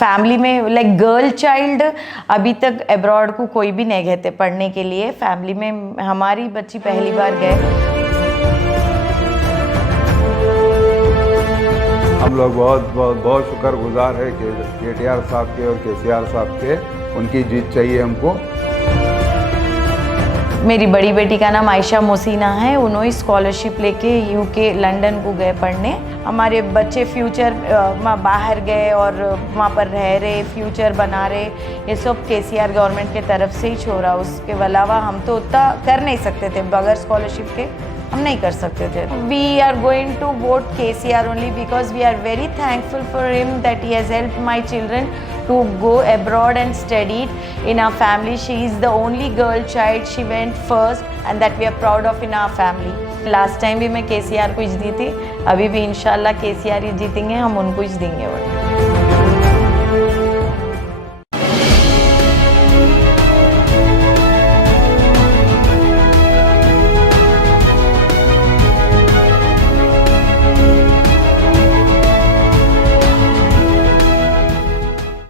Family में like girl child अभी तक अब्रॉड को कोई भी नहीं गए थे पढ़ने के लिए। फैमिली में हमारी बच्ची पहली बार गए। हम लोग बहुत शुक्रगुजार है कि KTR साहब के और KCR साहब के, उनकी जीत चाहिए हमको। मेरी बड़ी बेटी का नाम आयशा मोसीना है। उन्होंने स्कॉलरशिप लेके UK लंदन को गए पढ़ने। हमारे बच्चे फ्यूचर बाहर गए और वहाँ पर रह रहे, फ्यूचर बना रहे। ये सब KCR गवर्नमेंट के तरफ से ही छोड़ा। उसके अलावा हम तो उतना कर नहीं सकते थे, बगैर स्कॉलरशिप के हम नहीं कर सकते थे। We are going to vote KCR only because we are very thankful for him that he has helped my children to go abroad and studied in our family. She is the only girl child. She went first and that we are proud of in our family. Last time भी मैं KCR को ही दी थी, अभी भी इंशाल्लाह KCR ही जीतेंगे, हम उनको ही देंगे वोट।